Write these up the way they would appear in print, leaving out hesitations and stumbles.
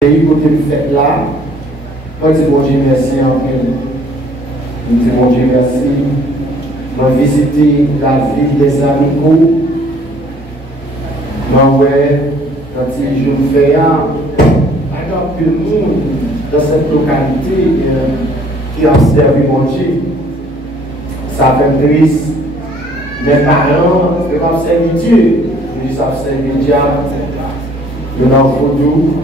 pays côté le fait là, moi je dis bon Dieu merci en fait. Je dis bon Dieu merci. Je visité la ville des Amicaux. Je ouais, quand je me fais il y a plus de monde dans cette localité qui a servi mon Dieu. Ça fait triste. Mes parents, je ne pas servir Dieu. Je dis ça servir le diable. Je n'en vaudou.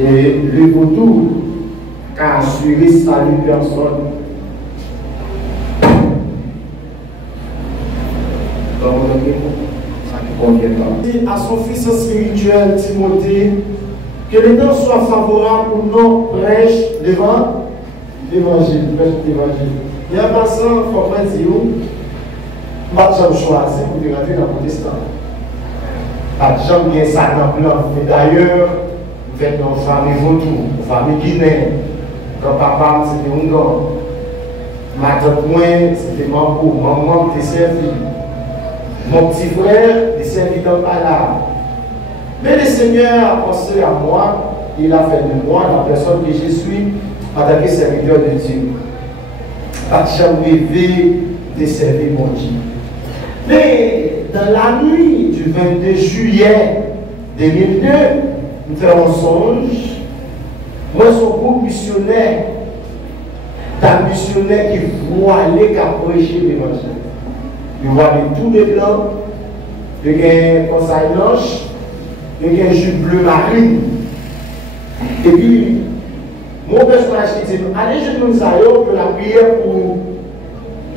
Et le vaudou qui a assuré salut personne. Dit à son fils spirituel Timothée que les temps soient favorables pour nous prêche devant l'évangile. Il y a un passant, il faut pas dire, pas de gens choisir pour te rentrer dans le protestant. Pas de gens bien ça dans le plan. Et d'ailleurs, vous êtes dans une famille vautour, une famille guinéenne. Quand papa c'était un gars, ma tante moi c'était Mambo, maman était servi. Mon petit frère est servi dans le palais. Mais le Seigneur a pensé à moi, il a fait de moi la personne que je suis en tant que serviteur de Dieu. Pas de jamais rêvé de servir mon Dieu. Mais dans la nuit du 22 juillet 2002, nous faisons un songe. Moi, je suis un groupe missionnaire. Un missionnaire qui voit aller qu'à prêcher l'évangile. Il voit tous les blancs, il y a un conseil blanche, il y a un jupe bleu marine. Et puis, mon personnage qui dit, allez, je nous aille pour la prière pour,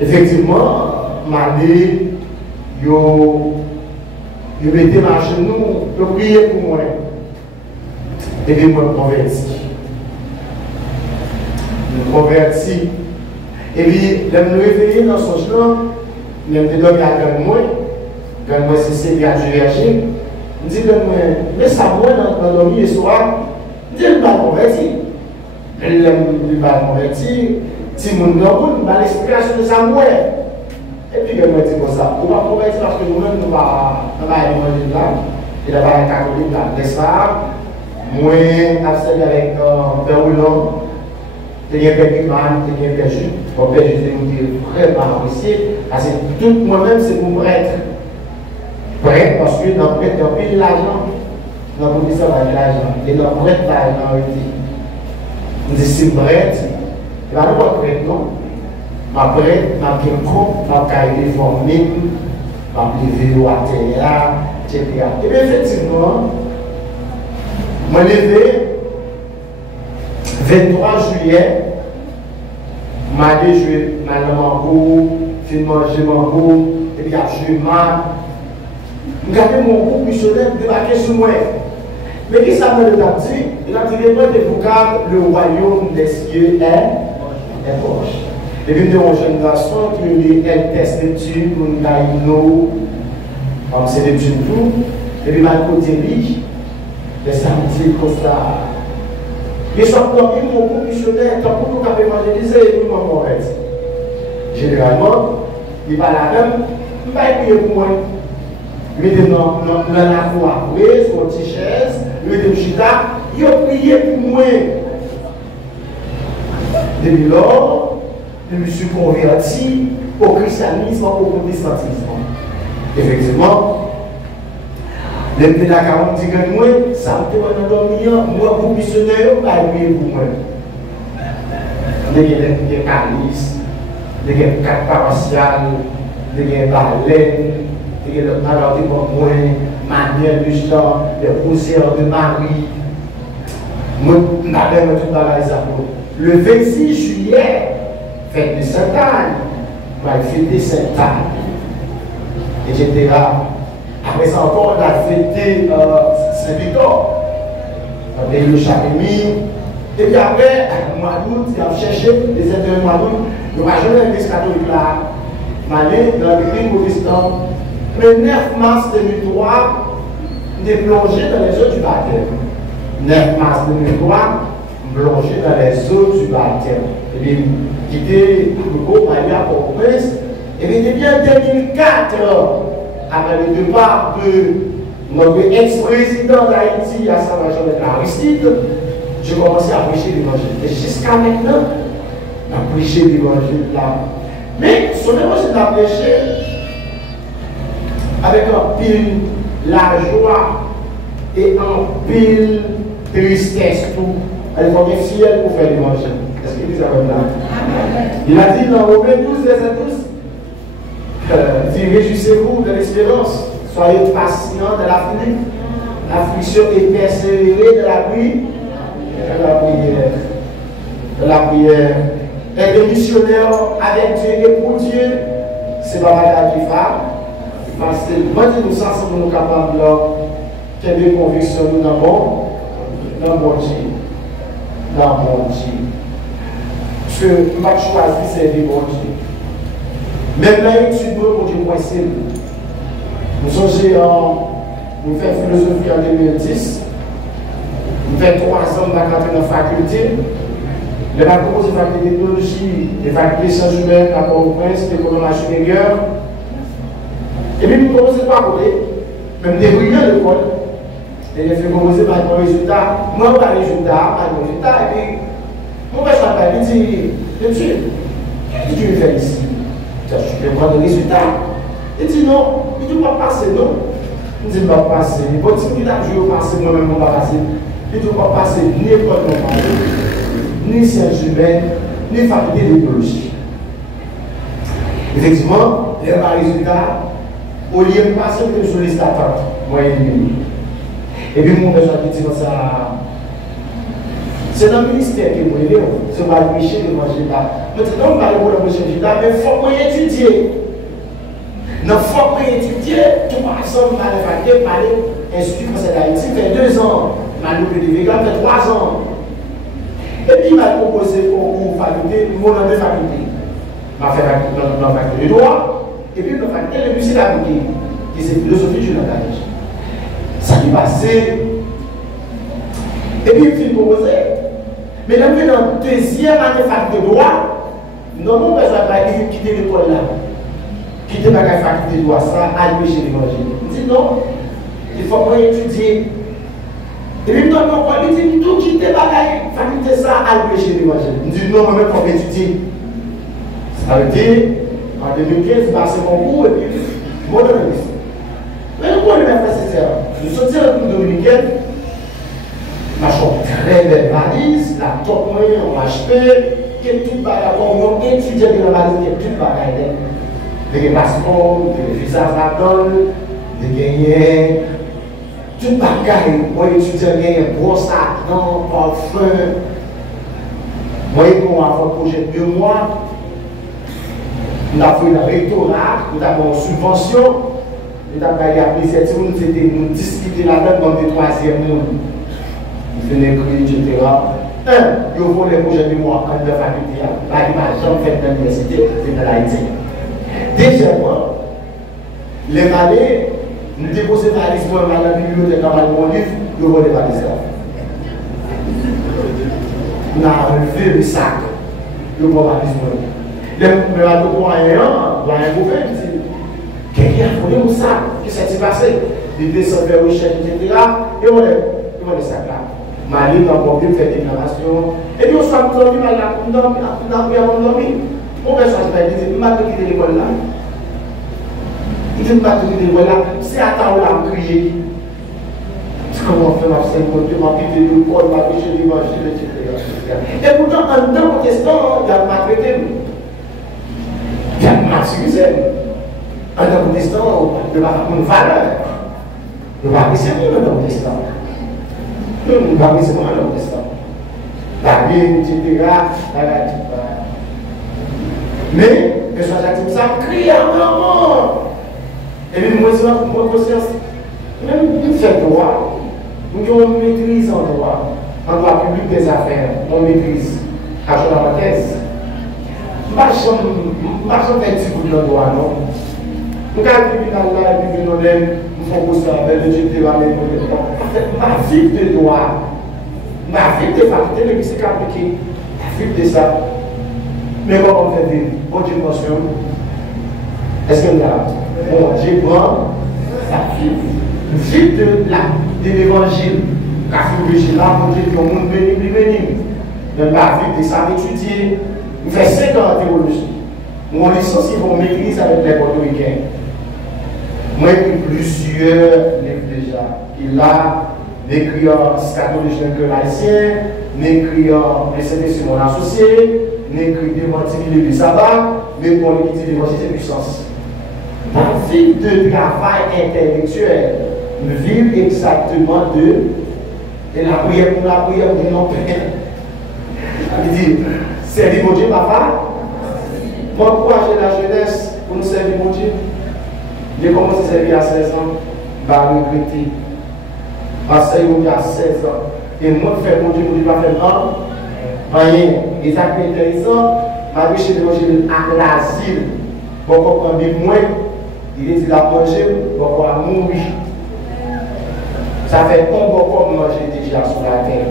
effectivement, m'aller, yo mettez ma genou, yo prier pour moi. Et puis, moi, je me convertis. Et puis, je me réveiller dans son chemin. Je me dis, à moi, quand moi, c'est Seigneur Virgin, je dis, mais ça, moi, dans le nuit soir, je dis, je ne vais pas convertir. Je ne vais pas convertir. Si mon nom, je vais l'explication de ça, moi. Et puis, je me dis comme ça, on va convertir parce que nous-mêmes, nous ne sommes pas évangéliques là, et là, pas catholique là, n'est-ce pas? Moi, je avec Père Roulant. Il y a un père qui m'a dit, il y a un père juif. Mon père, je suis vraiment apprécié. Parce que tout moi-même, c'est pour prêtre. Prêtre, parce que dans le prêtre, il y a l'argent. Dans le prêtre, il y a l'argent. Et dans le prêtre, il y a l'argent. On dit, c'est prêtre. Il n'y a pas de prêtre, non. Ma prêtre, ma bien compte, ma cahier formé, ma levé à terre, etc. Et bien, effectivement, je me levé. 23 juillet, je suis joué dans le mango, je manger mango, et puis je joué mal. Je regardé mon groupe missionnaire débarquer sur moi. Mais qui ça me l'a dit? Il a dit que le royaume des cieux est proche. Et puis, nous avons une jeune garçon qui est test d'études, nous avons comme c'est l'étude tout, et puis, mal côté lui, les samedis, comme ça. Mais simplement, ils m'ont commissionné, tant pour nous évangéliser, et nous m'ont fait. Généralement, il va la même, il va prier pour moi. Mettez dans la voie, sur une petite chaise, mettez le chita, il a prié pour moi. Depuis lors, je me suis converti au christianisme, au protestantisme. Effectivement, les gens qui ont dit que moi, ça me fait dormir, moi, pour missionnaire, je vais prier pour moi. Il y a des calices, il y a des cartes paroissiales, il y a des baleines, il y a des maladies pour moi, manière de chant, des poussières de Marie. Moi, je n'avais pas tout dans les apôtres. Le 26 juillet, fête de Sainte-Anne, je vais fêter Sainte-Anne. Et j'étais là. Après ça encore, on a fêté Saint-Victor, avec le Chapémy. Et puis après, au mois d'août, il a cherché les intérêts mois d'août. Le majeur de l'église catholique là, m'allait dans l'église protestante. Le 9 mars 2003, il est plongé dans les eaux du baptême. 9 mars 2003, plongé dans les eaux du baptême. Et puis, quitté le groupe Maria Port-au-Prince. Et puis, depuis 2004, après le départ de notre ex-président d'Haïti, à Saint-Jean de Aristide, j'ai commencé à prêcher l'évangile. Et jusqu'à maintenant, à prêcher l'évangile là. Mais son évangile a prêché avec un pile la joie et un pile tristesse tout. Elle va être fière pour faire l'évangile. Est-ce qu'il dit ça comme là? Il a dit dans Romains 12, verset 12, dit réjouissez-vous de l'espérance, soyez patients de la folie, l'affliction et persévérez de la prière. De la prière. Être missionnaire avec Dieu et pour Dieu, c'est pas mal qui fait. Parce que moi, nous ça, c'est nous capables de des convictions dans le bon Dieu. Dans le bon Dieu. Parce que je vais choisir c'est le bon Dieu. Même là, étude pour Dieu, point simple. Nous sommes fait philosophie en 2010. Nous faisons 3 ans dans la faculté. Les facultés de faculté d'éthologie, les facultés de sciences humaines, la Port-au-Prince, l'économie supérieure. Et puis, nous commençons par côté, même des brillants de l'école. Et j'ai fait commencer par un résultat. Moi, par résultat, et puis, mon père s'appelle, il dit, monsieur, qu'est-ce que tu veux faire ici? Tu peux prendre le résultat. Il dit non, il dit pas passer, non. Il dit pas passer. Il dit, si tu as joué au passé, moi-même, on va passer. Il dit pas passer ni école normale, ni sciences humaines, ni faculté d'éthologie. Effectivement, il y a un résultat. Au lieu de passer sur les attentes, moi et lui. Et puis, mon père dit ça. C'est dans le ministère qui est pour aider. C'est pas le péché de manger là. Maintenant, on parle de manger là, mais il faut qu'on étudie. Il faut qu'on étudie. Tout par exemple, on va parler institut français d'Haïti, fait 2 ans. Malou de Véga fait 3 ans. Et puis, il m'a proposé pour faculté, mon nom de faculté. Il m'a fait la faculté de droit. Et puis, le faculté de musique d'appliquer, qui c'est philosophie du langage. Ça qui passé. Et puis, il m'a proposé. Mais là, dans la 2e année de faculté de droit, nous avons besoin de quitter l'école là. Quitter la faculté de droit, ça, aller chez l'évangile. Il dit non, il faut qu'on étudie. Et puis, nous avons dit tout quitter la faculté ça, aller chez l'évangile. Il dit non, moi-même, il faut étudier. Ça veut dire. En 2015, c'est mon cours et puis modernisme. Mais nous, les frères et sœurs, nous sommes en République dominicaine, nous achetons très belle valise, la top moyen, on acheté, qui est tout bagage, on a étudié de la valise, qui est tout bagage. Des passeports, des visas à donne, des gagnants, tout bagage, moi étudier gagner brosse à dents, parfum. Moi, on a fait un projet de 2 mois. Nous avons fait un rectorat, nous avons une subvention, nous avons appelé cette monde, c'était nous discuter là-dedans dans le 3e monde. Nous faisons écrire, etc. Nous avons les projets de mémoire en de faculté, par l'image fait dans l'université, c'est dans l'Haïti. Deuxièmement, les valets, nous déposons la liste pour la bibliothèque dans mon livre, nous avons des valises là. Nous avons levé le sac, nous avons la liste. Le moyen, un gouvernement dit quelqu'un a volé mon sac, qu'est-ce qui s'est passé? Il descend vers le chef, etc. Et on est sac là. Ma ligne dans mon fait déclaration. Et puis on s'est dormi, on a dormi. Mon père s'est dit, il m'a quitté l'école là. Il dit, il m'a quitté l'école là. C'est à temps où on a crié. Comment on fait ma scène pour Dieu, m'a quitté l'école, m'a péché l'évangile, etc. Et pourtant, en tant que protestant, il a maltraité. Il y a une excuse. Un homme protestant, il va avoir une valeur. Il va apprécier un homme protestant. Il va apprécier un homme protestant. La vie, etc. Mais, le soir, j'ai dit ça, crie à maman. Et puis, moi, c'est ma conscience. Même une fait droit, nous avons une maîtrise en droit, en droit public des affaires, on maîtrise. À la thèse. Je ne sais pas si vous avez un droit, non? Nous avons un tribunal là, et puis nous faisons ça avec le GT, ma vie de droit, ma vie de faculté, mais qui s'est appliquée, ma vie de ça. Mais comment on fait vivre? Bon Dieu, mention. Est-ce que là, bon Dieu prend sa vie? vivre de l'évangile. Car si vous là, pour dire que le monde béni. Même pas vivre de ça, étudier. Vous faites 5 ans en théologie. Mon licencié pour maîtrise avec les portoricains. Moi, j'ai écrit plusieurs livres déjà. Il a écrit en scatologie que l'haïtien, écrit en précédé sur mon associé, écrit démenti du sabbat, mais pour lui dit l'évangile de puissance. Dans vie de travail intellectuel, nous vivons exactement de la prière pour la prière de notre Père. Il dit, servir mon Dieu, papa. Moi, encourager la jeunesse pour nous servir mon Dieu. J'ai commencé à servir à 16 ans, je vais regretter. Parce que j'ai à 16 ans. Et moi, je fais mon Dieu, je ne vais pas faire rien. Et ça qui est intéressant, malgré que l'évangile à l'asile, bon, quand on moi, il est dit la manger, bon, on va mourir. Ça fait un bon comme manger déjà sur la terre.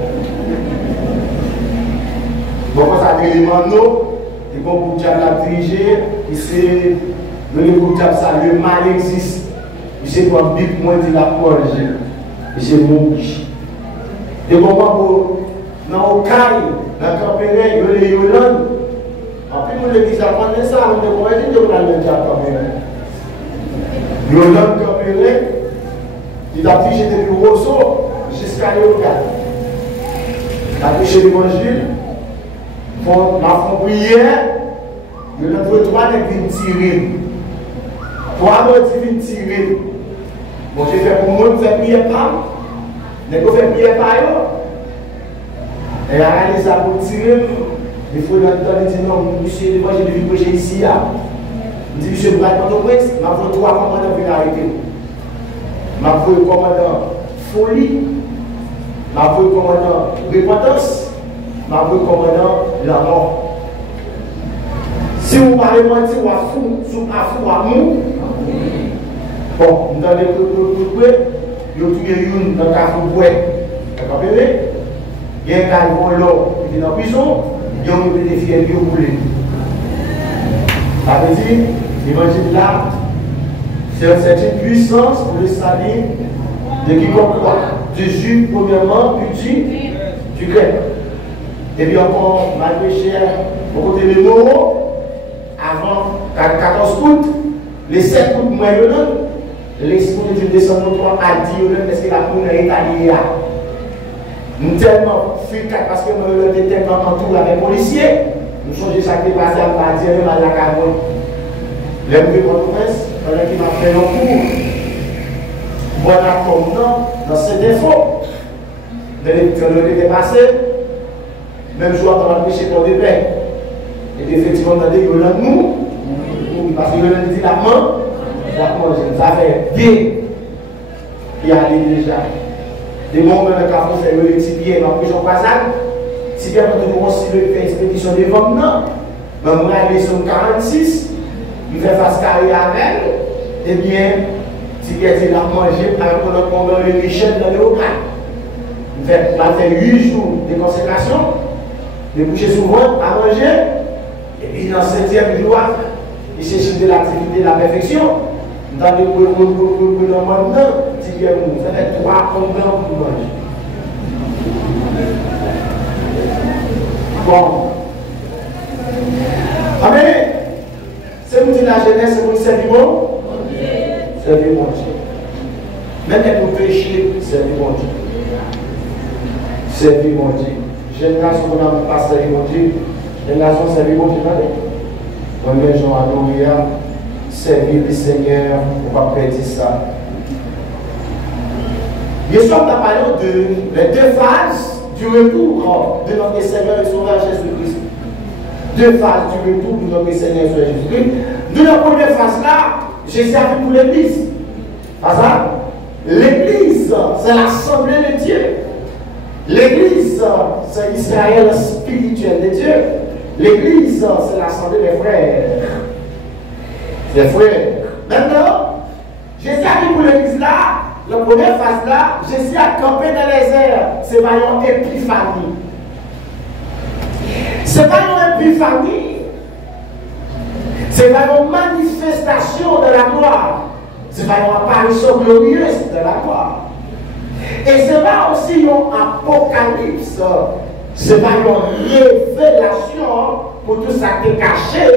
Bon, quand ça fait les manteaux, et bon, pour diable la diriger, et c'est le groupe diable, ça, le mal existe. Et c'est comme big moins de la manger. Et c'est mourir. Et bon, pour dans le caille, dans le campéret, il y a les Yolandes. En plus, nous l'église apprend ça, on est convaincu de le diable campéret. Yolande campéret, il a affiché depuis Rousseau jusqu'à Yoga. Il a affiché l'évangile, la font prière, il a trouvé 3 nègres tirer. 3 motifs tirer. Bon, j'ai fait pour moi, faire prière par. N'est pas faire prière par eux. Et a réalisé ça pour tirer. Il faut l'entendre, il dit non, monsieur, moi j'ai dû prêcher ici. Il dit, monsieur, vous allez prendre au prince, ma voix 3 commandants viennent arrêter. Ma voix commandant folie, ma voix commandant repentance, ma voix commandant la mort. Si vous parlez mentir, vous êtes fou, vous êtes mou. Bon, nous avons des prêts, nous avons une dans le café pour vous comprenez? Il y a un gars qui est dans la prison, il y a un des filles qui ont roulé. Ça veut dire, l'évangile là, c'est une puissance pour le salut de quiconque croit. De Jules, premièrement, puis du grec. Et puis encore, malgré cher, au côté de Noro, avant 14 août, les 7 août, moi, l'esprit de Dieu descend au 3 à dire parce que la cour est allée là. Nous tellement fricables parce que nous sommes tellement entourés avec les policiers. Nous changeons chaque dépassé à dire même à la carotte. Les mouvements de presse, pendant qu'il m'a fait un cours. Voilà comment dans ces défauts. De dépassé, même jour dans la péché pour des paix. Et effectivement, dans des violents, nous, parce que le dit la main, ça fait bien. Il y a déjà. Des moments dans le café, c'est le petit pied dans la prison passage. Si bien nous considérons une expédition de vente, mais on a allé sur 46, il fait face carrière avec, eh bien, si bien il a mangé avec notre combat de Michel dans le local. Il fait 8 jours de consécration, de coucher souvent à manger, et puis dans le 7e jour, il cherche de l'activité de la perfection. Dans le gouvernement, ça fait 3 combats pour manger. Bon. Amen. C'est vous dire la jeunesse, c'est vous servir mon Dieu. Servir mon Dieu. Même quand vous péchez, servir mon Dieu. Servir mon Dieu. Génération, on n'a pas servi mon Dieu. Génération, servir mon Dieu. Premier Jean à Noria, servir le Seigneur, on va perdre ça. Nous sommes parlé de les 2 phases du retour de notre Seigneur et Sauveur Jésus-Christ. 2 phases du retour de notre Seigneur et Sauveur Jésus-Christ. Dans la première phase-là, Jésus a vu pour l'Église. Pas ça? L'Église, c'est l'assemblée de Dieu. L'Église, c'est l'Israël spirituel de Dieu. L'Église, c'est l'assemblée des frères. Des frères. Maintenant, Jésus a vu pour l'Église là. La première phase là, Jésus a campé dans les airs. C'est pas une épiphanie. C'est pas une épiphanie. C'est pas une manifestation de la gloire. C'est pas une apparition glorieuse de la gloire. Et c'est pas aussi une apocalypse. C'est pas une révélation pour tout ça qui est caché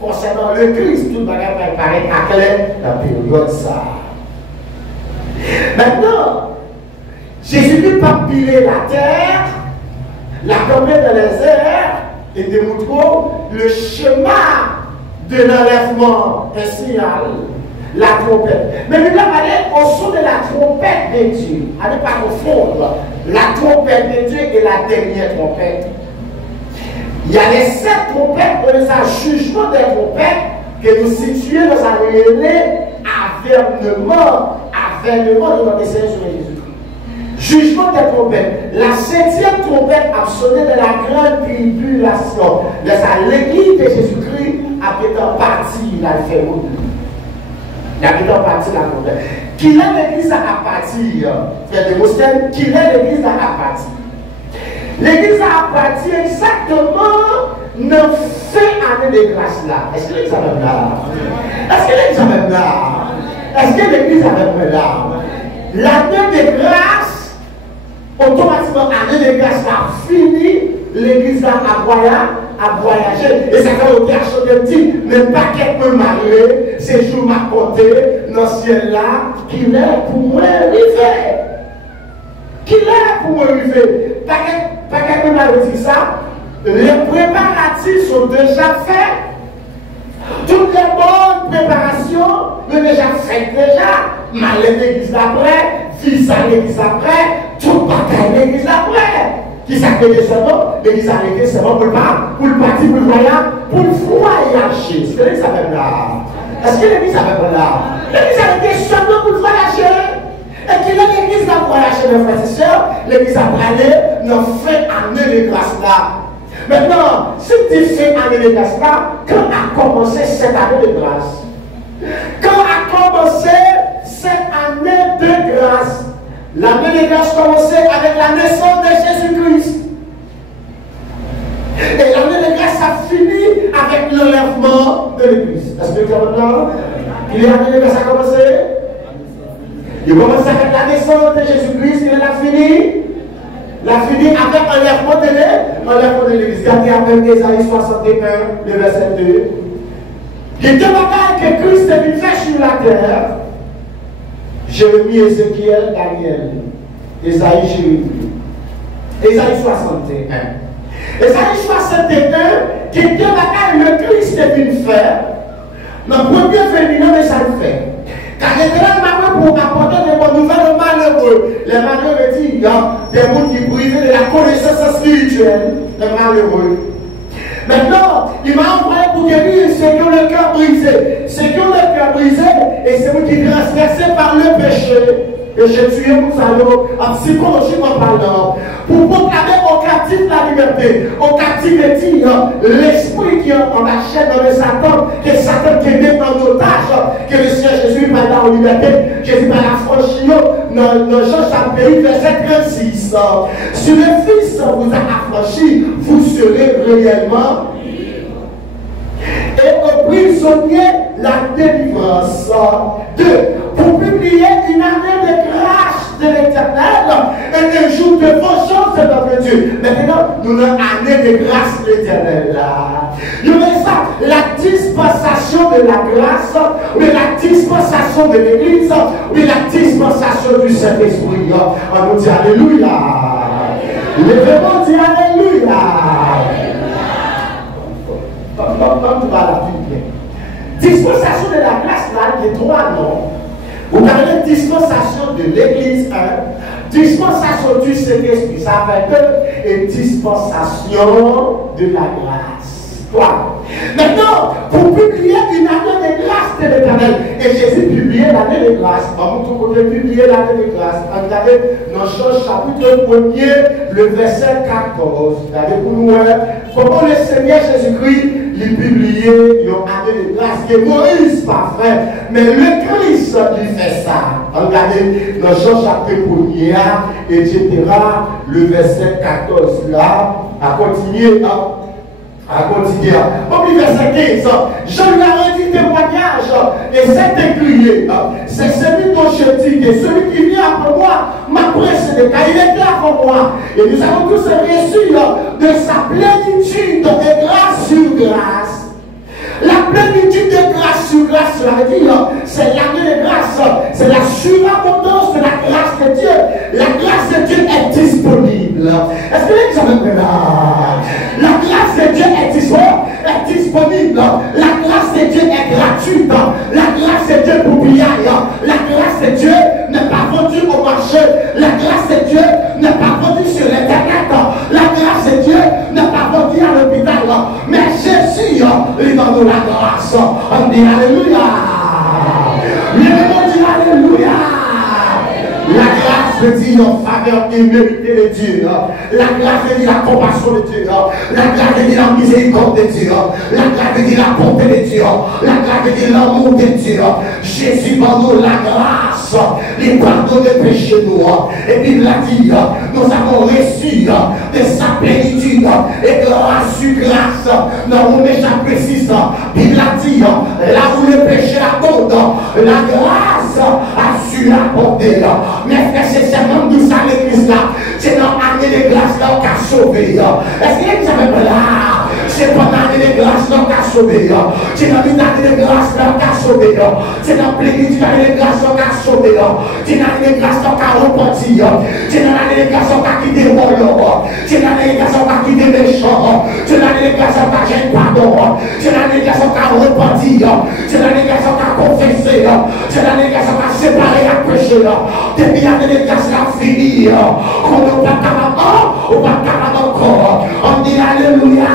concernant le Christ. Tout le monde paraît à clair la période ça. Maintenant, Jésus-Christ pas piler la terre, la tomber dans les airs et démontrer le chemin de l'enlèvement, un signal, la trompette. Mais nous allons aller au son de la trompette de Dieu. Allez pas confondre la trompette de Dieu et la dernière trompette. Il y a les 7 trompettes, on les a jugement des trompettes que nous situons dans un relais avernement de notre Seigneur Jésus-Christ. Jugement des trompettes. La 7e trompette a sonné de la grande tribulation. L'église de Jésus-Christ a été en partie, il a fait où? Il a été en partie la trompette. Qui est l'église à partir? Frère de Mostène, qui est l'église à partir? L'église a parti exactement dans fin année de grâce là. Est-ce que l'église a même là? Est-ce que l'église a même là? Est-ce que l'église a même là? L'année de grâce, automatiquement, l'année de grâce a fini, l'église a voyagé. Et ça fait au cachot de dit, mais pas quelqu'un malgré, ces jours m'a compté dans le ciel là, qu'il est pour moi arriver. Qu'il est pour moi arriver. Pas quelqu'un m'a dit ça. Les préparatifs sont déjà faits. Toutes les bonnes préparations sont déjà faites déjà. Malais l'église d'après, fils à l'église après, tout bagaille l'église après. Qui s'appelle seulement, l'église a arrêté seulement pour le partir, pour le voyage, pour le voyager. Est-ce que l'église a même là? Est-ce que l'église a même là? L'église a arrêté seulement pour le voyager. Et qu'il est l'église a voyagé, mes frères et sœurs, l'église a parlé dans fin année de grâce là. Maintenant, si tu fais année de grâce là, quand a commencé cette année de grâce? Quand a commencé cette année de grâce? L'année de grâce commençait avec la naissance de Jésus-Christ. Et l'année de grâce a fini avec l'enlèvement de l'Église. Est-ce que vous avez là? Il est l'année de grâce a commencé? Il commence avec la naissance de Jésus-Christ, il a fini. Il a fini avec l'enlèvement de l'Église. Regardez avec Ésaïe 61, le verset 2. Il demanda que Christ est venu faire sur la terre. Jérémie, Ézéchiel, Daniel, Ésaïe, Jérémie. Ésaïe 61. Ésaïe 61, qui était le Christ est venu faire. Dans le premier féminin, mais ça le fait. Car l'éternel m'a pour apporter des bonnes nouvelles aux malheureux. Les malheureux disent, il y a des gens qui privent de la connaissance spirituelle. Les malheureux. Maintenant, il m'a envoyé pour guérir ceux qui ont le cœur brisé. Ceux qui ont le cœur brisé, et c'est vous qui êtes transgressés par le péché. Péché tué, vous allez, en psychologiquement parlant, pour proclamer aux captifs la liberté, aux captifs de dire l'esprit qui est en la chaîne de Satan, que Satan qui est en otage, que le Seigneur Jésus va dans la liberté, Jésus va l'affranchir dans Jean chapitre pays, verset 36. Si le Fils vous a affranchi, vous serez réellement et au prisonnier la délivrance. 2. Pour publier une année de grâce de l'Éternel et un jour de vengeance de notre Dieu. Maintenant, nous avons une année de grâce de l'Éternel. Vous voyez ça, la dispensation de la grâce, ou la dispensation de l'Église, ou la dispensation du Saint-Esprit. On nous dit Alléluia. Le vraiment dit Alléluia. Dispensation de la grâce, là, il y a 3 noms. Vous avez dispensation de l'Église 1, dispensation du Saint-Esprit, ça fait 2, et dispensation de la grâce. 3. Maintenant, pour publier une année de grâce de l'Éternel, et Jésus publiait l'année de grâce, on vous pouvez publier l'année de grâce. Regardez dans Jean chapitre 1er, le verset 14. Regardez pour nous, comment le Seigneur Jésus-Christ il publiait une année de grâce que Moïse pas fait, mais le Christ lui fait ça. Regardez dans Jean chapitre 1er, etc. Le verset 14 là, à continuer. Bon, verset 15. Je lui ai dit témoignage et cet écuyer, c'est celui dont je dis que celui qui vient après moi m'a précédé, car il était avant moi. Et nous avons tous reçu de sa plénitude de grâce sur grâce. La plénitude de grâce sur grâce, cela veut dire, c'est l'année de grâce, c'est la surabondance de la grâce de Dieu. La grâce de Dieu est disponible. Est-ce que vous savez là? La grâce de Dieu est disponible. La grâce de Dieu est gratuite. La grâce de Dieu pour pillage. La grâce de Dieu n'est pas vendue au marché. La grâce de Dieu n'est pas vendue sur l'internet. La grâce de Dieu n'est pas vendue à l'hôpital. Mais Jésus, il donne la grâce. On dit Alléluia. On dit Alléluia. La grâce veut dire en faveur imméritée de Dieu. La grâce veut dire la compassion de Dieu. La grâce veut dire la miséricorde de Dieu. La grâce veut dire la bonté de Dieu. La grâce veut dire l'amour de Dieu. Jésus pardonne la grâce. Il pardonne les péchés nous. Et puis il l'a dit, nous avons reçu de sa plénitude et grâce sur grâce. Dans Romains chapitre 6, il l'a dit, là où le péché abonde, la grâce a su apporter. Mais frère, c'est même tout ça l'église là. C'est dans l'année de grâce là qu'on a sauvé. Est-ce qu'il y a des gens là? C'est pendant l'année de grâce là qu'on a sauvé. C'est dans l'année de grâce là qu'on a sauvé. C'est dans plénitude de l'année de grâce là qu'on a sauvé. C'est dans l'année de grâce là qu'on a repenti. C'est dans l'année de grâce là qu'on a quitté le voleur. C'est dans l'année de grâce là qu'on a quitté les méchants. C'est dans l'année de grâce là qu'on a gêné pardon. C'est dans l'année de grâce là qu'on a repenti. C'est dans l'année de grâce là qu'on a confessé. C'est dans l'année de grâce là qu'on a séparé la péché. Depuis l'année de grâce là fini. On ne va pas capable, on va pas capable encore. On dit Alléluia.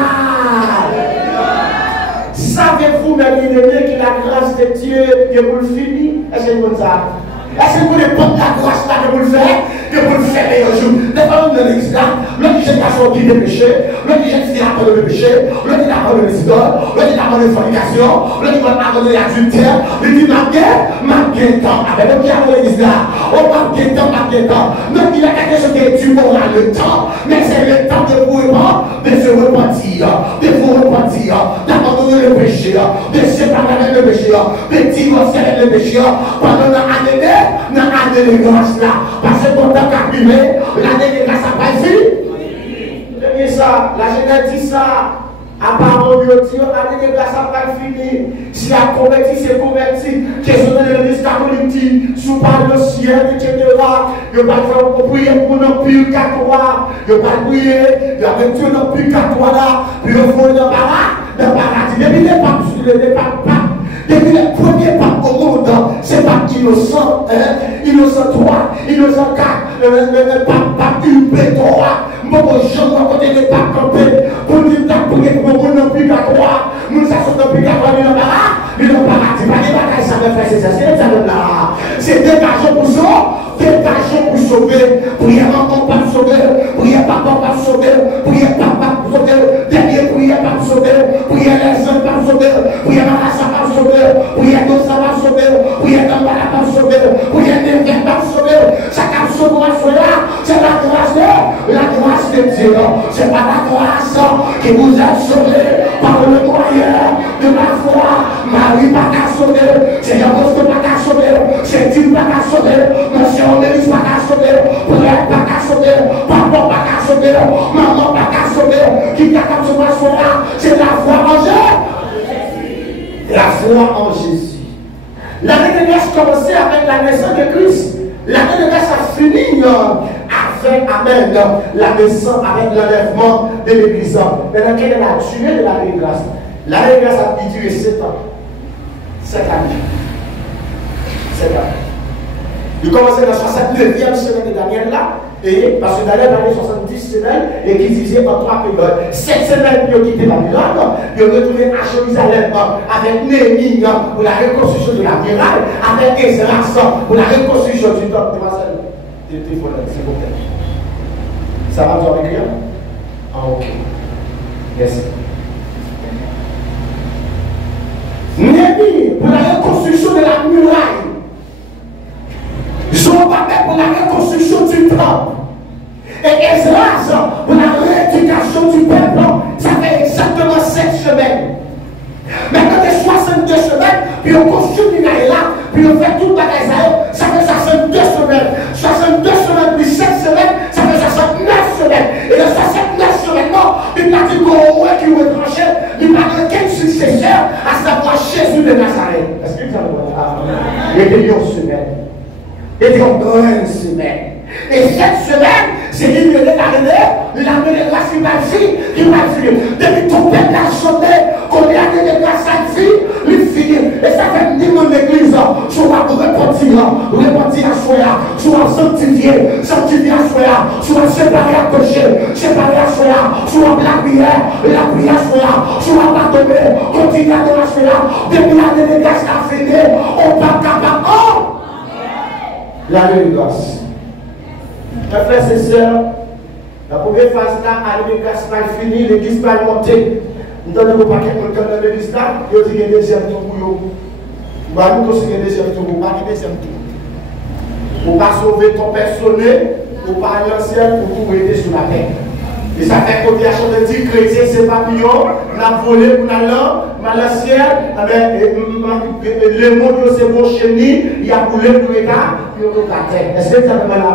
Savez-vous, mes bien-aimés, que la grâce de Dieu, que vous le finissez? Est-ce que vous le savez? Est-ce que vous ne pas la grâce là que vous le faites? Que vous le faites les jours? Des fois, on est l'église là, l'autre qui a sorti des péchés, l'autre qui a abandonné le péché, l'autre qui a abandonné les idoles, l'autre qui a abandonné la fornication, l'autre qui a abandonné l'adultère, l'autre qui m'a gagné temps. Avec l'autre qui a abandonné l'église là, on m'a gagné temps. L'autre qui a quelque chose qui est du moral, le temps, mais c'est le temps de vous de se repentir, d'abandonner le péché, de se séparer avec le péché, de divorcer avec le péché, pendant l'année de grâce là, parce que ton temps qu'a primé, l'année de grâce n'a pas fini. C'est ça, la Genèse dit ça. Apparemment, l'année de grâce n'a pas fini. Si la converti, c'est converti. Question de l'église catholique, sous par le ciel, etc. Il va faire prier pour nos purgatoires. Il va prier, il va mettre nos purgatoires là, puis il faut le paradis. Depuis les papes, depuis les premiers papes au monde, c'est pas innocent, innocent 3, innocent 4, le pape UB3, moi, je vais côté des papes campés, pour dire prier pour nous non plus qu'à croire, nous sommes non plus qu'à croire, il n'ont pas raté, pas des bagages, ça me fait c'est ça là. C'est dégageant pour ça, dégageant pour sauver, priez maman pas sauver, priez papa pas sauver, priez papa pas sauver, dernier priez pas sauver, priez les gens pas sauver, priez Marassa pas sauver, priez Dosa pas sauver, priez Dambala pas sauver, priez Nevers pas sauver, chacun sauver c'est la grâce de Dieu, c'est pas la grâce qui vous a sauvé par le moyen de la foi. Marie pas qu'à sauver, c'est Jean-Bosco pas qu'à sauver, c'est Dieu pas qu'à sauver, Monsieur Omélis pas qu'à sauver, Pierre pas qu'à sauver, Papa pas qu'à sauver, Maman pas qu'à sauver, qui t'a qu'à sauver, c'est la foi en Jésus. La foi en Jésus. L'année de grâce commençait avec la naissance de Christ. L'année de grâce a fini avec, amen, la naissance, avec l'enlèvement de l'église. Maintenant, quelle est la durée de l'année de grâce? L'année de grâce a duré 7 ans. 7 années. 7 ans. Il commençait dans la 69e semaine de Daniel là, et parce que Daniel avait 70 semaines et qui divisait en 3 périodes. 7 semaines, il a quitté Babylone, il a retourné à Jérusalem avec Néhémie pour la reconstruction de la muraille, avec Esdras pour la reconstruction du temple. S'il vous plaît. Ça va toi avec rien? Ah, ok. Merci. Néhémie pour la reconstruction de la muraille. Zorobabel pour la reconstruction du temple. Et Esdras pour la rééducation du peuple. Ça fait exactement 7 semaines. Maintenant, les 62 semaines, puis on construit là, puis on fait tout le bagage ça fait 62 semaines. 62 semaines, puis 7 semaines, ça fait 69 semaines. Et dans 69 semaines, non, il n'a dit qu'on qui est tranché, il n'a pas qu'un successeur, à savoir Jésus de Nazareth. Est-ce que vous avez compris? Il était une semaine. Il était une semaine. Et cette semaine, c'est lui qui est arrivé, il a amené la fille, il m'a dit, depuis tout peuple a sauté, qu'on lui a donné grâce à la fille, il finit. Et ça fait ni mon église, soit repentir à soi, soit sanctifier à soi, soit séparer à péché, séparer à soi, soit la prière à soi, soit pardonner, continuer à donner à soi, depuis la donné grâce à fini, on pas capable. Oh! La grâce. Mes frères et sœurs, la première phase là, arrivé grâce mal fini, l'église va monter. Nous avons pas quelqu'un dans l'église là, il dit qu'il y a un deuxième tour pour vous. Nous allons considérer un deuxième tour, pas un deuxième tour. Pour ne pas sauver ton personnel, pour ne pas aller en ciel, pour tout aider sur la terre. Et ça fait qu'on dit à chaque fois, chrétien, c'est papillon, on a volé pour aller dans le ciel, le monde, c'est bon chenille, il a boulé pour l'État, puis on la terre. Est-ce que ça va là?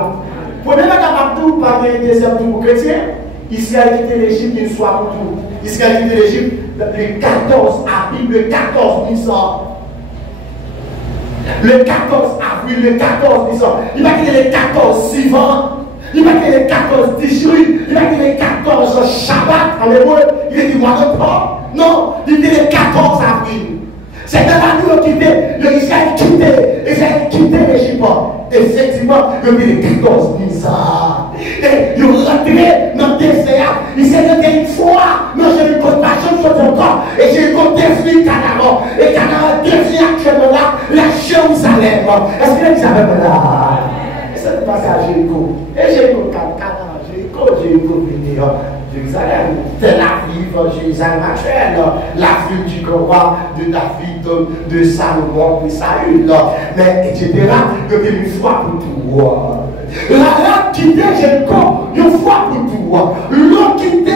Premier Abdou par des deuxième tour pour chrétiens, Israël a quitté l'Égypte une fois pour tout. Israël a quitté l'Égypte le 14 avril, le 14 décembre. Le 14 avril, le 14 décembre. Il va quitter le 14 suivant. Il va quitter le 14 Tishri. Il va quitter le 14 Shabbat en hébreu. Il est du mois de Pâques. Non, il dit le 14 avril. C'est dans la nuit où Israël quitté l'Égypte. Effectivement, il dit le 14 Nisan. Et il est rentré dans le désert. Il s'est rentré une fois. Non, j'ai eu compte ma chambre sur ton corps. Et j'ai eu compte défini Canaan. Et Canaan devient actuellement là la Jérusalem. Est-ce que vous savez là? Et ça se passe à Jéricho. Et Jéricho, Canaan, Jéricho, Jérusalem, Tel Aviv, Jérusalem actuel, la ville du roi de David, de Salomon, de Saül, mais etc. Donc une fois pour tout. La quitté Jéricho, une fois pour tout. L'autre quitté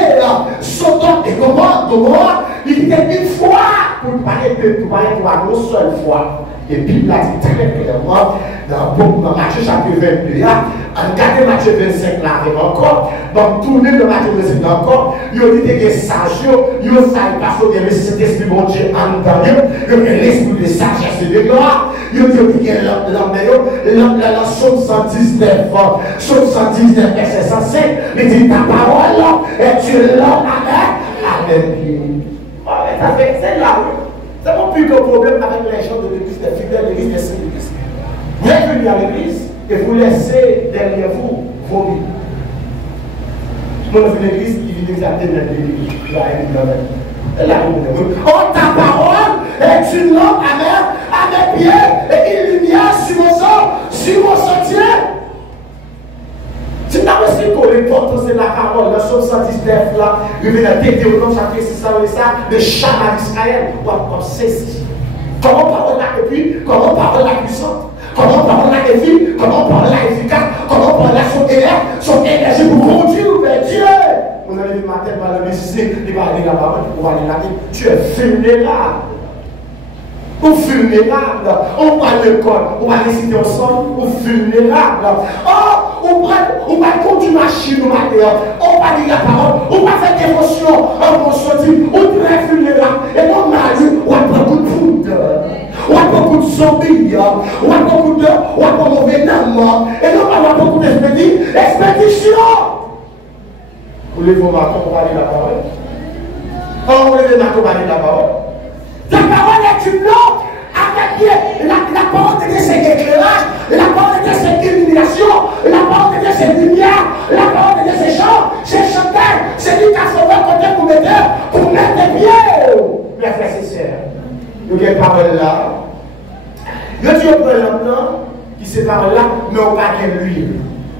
Sodome et Gomorrhe, il était une fois pour parler pour une seule fois. Et puis il a dit très clairement, dans Matthieu chapitre 22, en regardant Matthieu 25 là, encore, dans tourner de Matthieu 25 encore, il a dit que les sages, ils ont ça, parce qu'il y avait cet esprit bon Dieu en dedans, il y avait l'esprit de sagesse et de gloire, il a dit que la Somme 119, verset 105, il dit ta parole est une langue amen. C'est là, oui. Nous n'avons plus de problème avec les gens de l'église, des fidèles de l'église, des saints de l'église. Vous êtes venus à l'église et vous laissez derrière vous vos vies. Mon enfant de l'église, il vit à l'église. Oh, ta parole est une lampe à mes pieds et une lumière sur mon sang, sur mon sentier. Si tu as aussi l'importance de la parole, le Somme 119 là, il vient de Deutéronome chapitre 6 ça, le Shabbat d'Israël, on saisit. Comment parole là, et puis, comment parole là puissante, comment parole là efficace, comment parole là efficace, comment parole là son énergie pour conduire vers Dieu. On a levé ma tête par le Messie, il va aller la parole, pour aller la dire, tu es vulnérable. Ou vulnérable, on va à l'école, on va réciter ensemble, ou vulnérable. Oh, on va conduire machine au matin, on va dire la parole, on va faire des émotions, on va sortir, on est très vulnérable. Et mon mari, on a beaucoup de foudre, on a beaucoup de zombies, on a beaucoup de mauvais noms, et on a beaucoup d'expéditions. Vous levez vos mains, on va dire la parole. On lève les mains, on va dire la parole. La parole est une lampe avec Dieu. La parole de Dieu c'est éclairage. La parole de Dieu c'est illumination. La parole de Dieu c'est lumière. La parole de Dieu c'est chant. C'est chanter. C'est lui qui a sauvé côté pour mettre des pieds. Mes frères et sœurs, il y a une parole là. Il y a une parole là qui se parole là, mais on va qu'elle l'huile.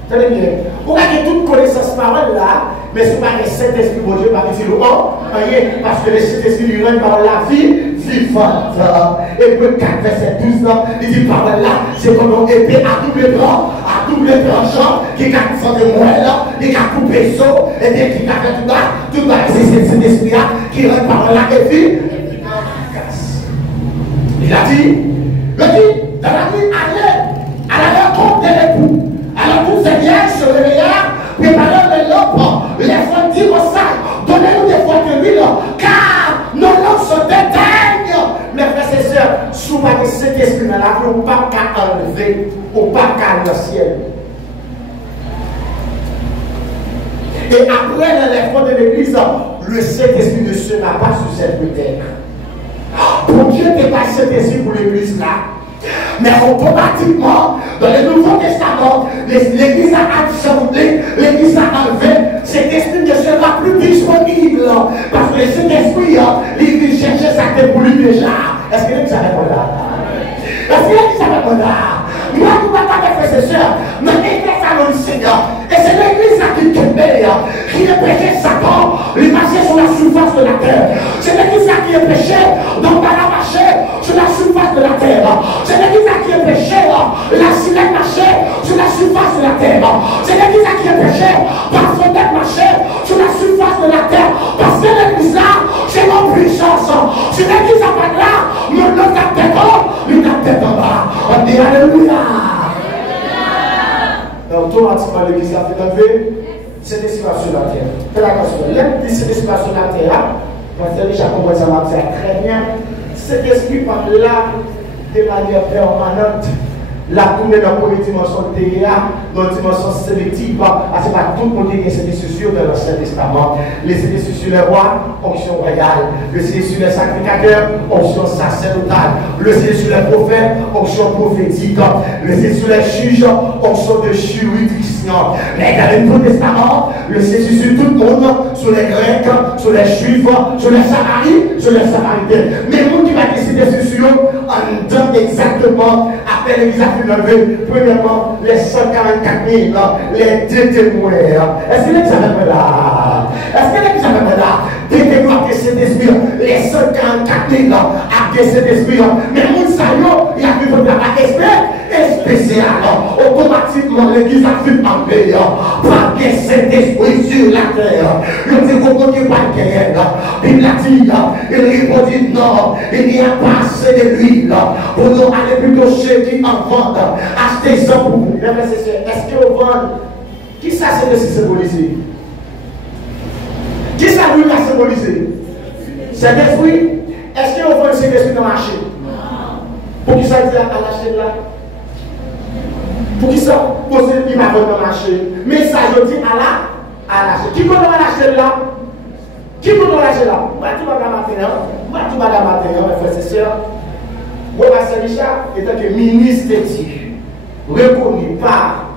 Tenez bien. On a toute connaissance parole là, mais ce n'est pas le Saint-Esprit, mon Dieu, par ici le parce que le Saint-Esprit lui rend par la vie vivante. Et puis 4, verset 12, il dit parole là, c'est comme une épée à double tranchant, qui a fait de moelle, qui a coupé ça, et bien qui a fait tout ça, c'est cet esprit là qui rend parole là efficace. Il a dit, dans la nuit, allez à la rencontre de l'époux. Alors tous ces vierges se réveillèrent, préparèrent les lampes, les fondirent au sac, donnez-nous des fois de l'huile, car nos lampes se déteignent. Mes frères et sœurs, sous ma cet esprit dans la vie, on ne peut pas enlever, on ne peut pas le ciel. Et après l'enlèvement de l'église, le Saint-Esprit ne sera pas sur cette terre. Pour Dieu n'est pas Saint-Esprit pour l'église là. Mais automatiquement, dans le Nouveau Testament, l'église a absorbé, l'église a enlevé, cet esprit ne sera plus disponible. Parce que le Saint-Esprit, il vient chercher sa tête pour lui déjà. Est-ce que l'église a répondu là? Est-ce que l'église a répondu là? Moi, nous ne pas mes frères et sœurs, mais et c'est l'église qui tombe, qui est péché Satan, il marchait sur la surface de la terre. C'est l'église qui est péché, donc elle a marché sur la surface de la terre. C'est l'église qui est péché, la silène marchait sur la surface de la terre. C'est l'église qui est péché, parce que tête marchait sur la surface de la terre. Parce que l'église là, c'est mon puissance. C'est l'église à part là, le capteur en haut, le capteur en bas. On dit Alléluia. Donc, automatiquement, l'église a fait enlever cette esprit sur la terre. Faites attention, l'aide de cet esprit sur la terre, parce que déjà compris ça m'a dit très bien, cet esprit par là, de manière permanente, la tournée dans la dimension de terre, dans la dimension sélective, parce que pas tout le monde qui est sur dans l'Ancien Testament. Les CD sur les rois, onction royale. Le CD sur les sacrificateurs, onction sacerdotale. Le CD sur les prophètes, onction prophétique. Le CD sur les juges, onction de juridiction. Mais dans le Nouveau Testament, le CD sur tout le monde, sur les Grecs, sur les Juifs, sur les Samaritains, sur les Samaritains. Mais le monde qui va décider sur eux, on donne exactement après l'église a pu enlever, premièrement, les 144 000, les deux témoins. Est-ce que l'église a là? Est-ce que l'église a là? Des témoins de cet esprit, les 144 000 à cet esprit. Mais Moussaïo, il a pu faire un esprit spécial. Automatiquement, l'église a pu enlever. Pas que cet esprit sur la terre. Il dit qu'on ne peut pas le guerre. Il a dit, il répondit non, il n'y a pas assez de l'huile. Pour nous aller plutôt chez qui en vente. Achetez ça pour vous. Est-ce que vous vendez? Qui ça c'est de symboliser? Qui ça lui a symbolisé? Cet esprit? Est-ce que vous vendez cet esprit dans le marché? Pour qui ça dit à l'acheter là? Pour qui ça? Pour ceux qui va vendre dans le marché. Mais ça je dis à l'acheter. Qui peut l'acheter là? Qui peut l'acheter là? Moi tout va la matin, mes frères et sœurs. Moi, Richard, étant que ministre éthique, reconnu par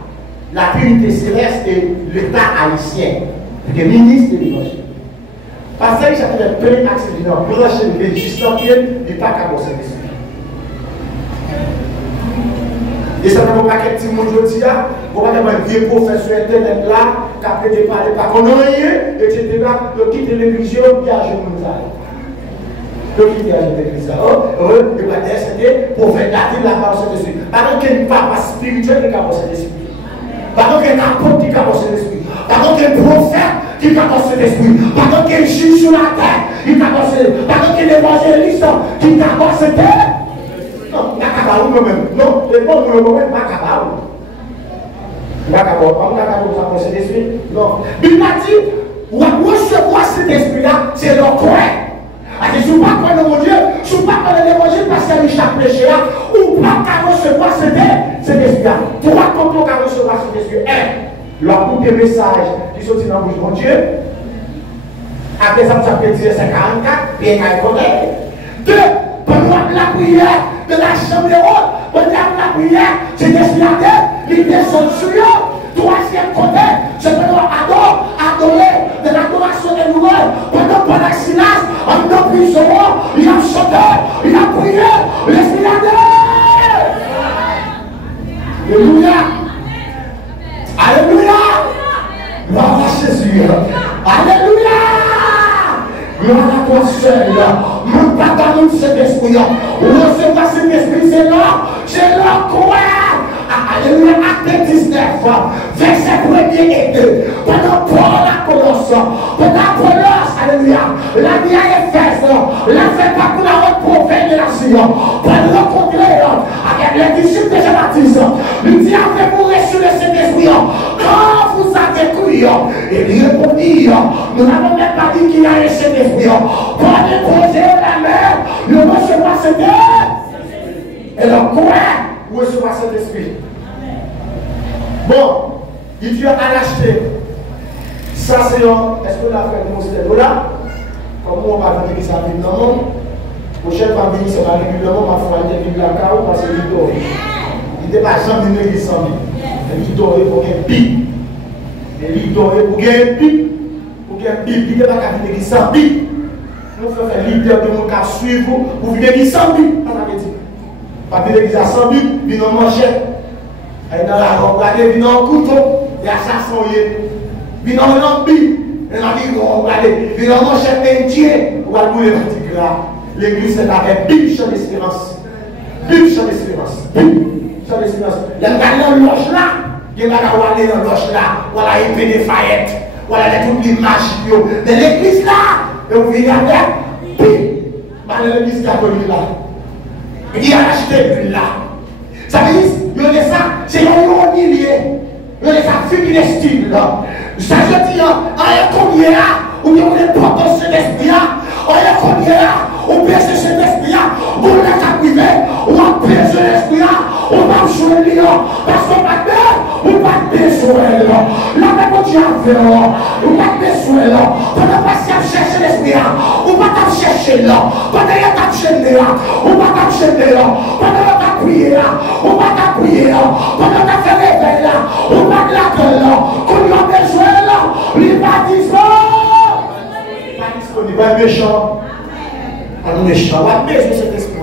la Trinité céleste et l'État haïtien, que ministre de l'évangile. Parce que Richard fait plein d'accidents, branché de juste en pied, il n'est pas qu'à bosser dessus. Et ça ne veut pas qu'un petit monde aujourd'hui, on va avoir un vieux professeur internet là, qui a fait des parler par qu'on a rien, etc. Donc quitter l'église, il y a un monde. Donc il y a l'église là, il va dire c'était pour faire gâter la parole de Jésus. Par contre, il n'y a pas spirituel qui a bosser dessus. Par contre, il y a un apôtre qui a bosser dessus. Par contre, il y a un prophète qui a bosser dessus. Par contre, il y a un juge sur la terre qui a bosser dessus. Par contre, il y a un évangéliste qui a bosser dessus. Non, il n'y a pas de même. Non, les bons ne le pas capable. Il n'y a pas de bosser dessus. Non. Il m'a dit, recevoir cet esprit-là, c'est le correct. Si vous ne pouvez pas mon Dieu, si vous ne pouvez pas l'évangile parce que Richard péché, ou pas qu'à recevoir cet esprit-là. Trois comptes qu'à recevoir cet esprit. Un, leur coup de message qui sont dans la bouche de mon Dieu. Après ça, vous avez dit c'est 44, bien qu'à connaître. Deux, pendant la prière de la chambre de haute, pendant la prière, c'est esprit-là, il descend sur eux. Troisième côté, c'est pendant adorer de l'adoration des nouvelles. Pendant la Silas, en tant prison, il a chanté, il a prié, l'esprit a dit. Alléluia. Alléluia. Gloire à Jésus. Alléluia. Gloire à toi seul. Mon papa nous cet esprit. Recevoir cet esprit, c'est là quoi. Alléluia, acte 19, verset 1er et 2. Pendant Paul à Colosse, pendant Apollos Alléluia. La vie à Éphèse, la fait pas pour la haute prophète de la Sion. Pour rencontrer avec les disciples de Jean-Baptiste. Il dit avez-vous reçu le Saint-Esprit quand vous avez cru? Et il répondit, nous n'avons même pas dit qu'il y a un Saint-Esprit. Pour déposer la main, nous recevons cet esprit. Et donc, quoi? Vous recevez cet esprit. Bon, il dit à l'acheter. Ça, c'est est-ce que la fête de ce là? Comment on va faire ça avec le monde? Prochaine fois, il sera régulièrement, ma foi, il est la carreau parce qu'il dort. Il n'était pas jamais une église sans lui. Il dort pour qu'il pipe. Il dort pour qu'il pipe. Pour qu'il pipe. Il n'était pas qu'à une église sans pipe. Nous faisons faire leader de mon cas suivre pour une église sans pipe. On avait dit. Pas une église sans pipe, il n'en manchait. Il dans la robe, il dans un couteau, il y a assassin. Il dans un pipe. Il dans un manchette entier. On va couler le petit gras. L'église c'est avec Bible champ d'espérance. Bible champ d'espérance. Bible champ d'espérance. Il y a une loge là. Il y a une loge là. Voilà, il fait des faillettes. Voilà, toutes les magies. De l'église là. Et vous venez avec Bible. Dans l'église catholique là. Il y a acheté l'huile là. Ça veut dire, il y a ça, c'est un millier. Il y a ça, fille de style là. Ça je dis, en combien là, ou bien on est potentiel d'esprit là. En combien là. On pèse cet esprit, on l'a captivé, on pèse l'esprit, on va jouer lui, parce qu'on va faire, on va besoin là. La même Dieu a fait, on va besoin là. Pendant que tu chercher l'esprit, on va t'en chercher là. Pendant que tu chercher là, on va t'en chercher là. Pendant que tu prier là, on va t'appuyer là. Pendant que tu fais réveil là, on va te l'accueillir là. Quand on a besoin là, il va disponible. Il va disponible, il va être méchant. On est méchant, on a besoin de cet esprit.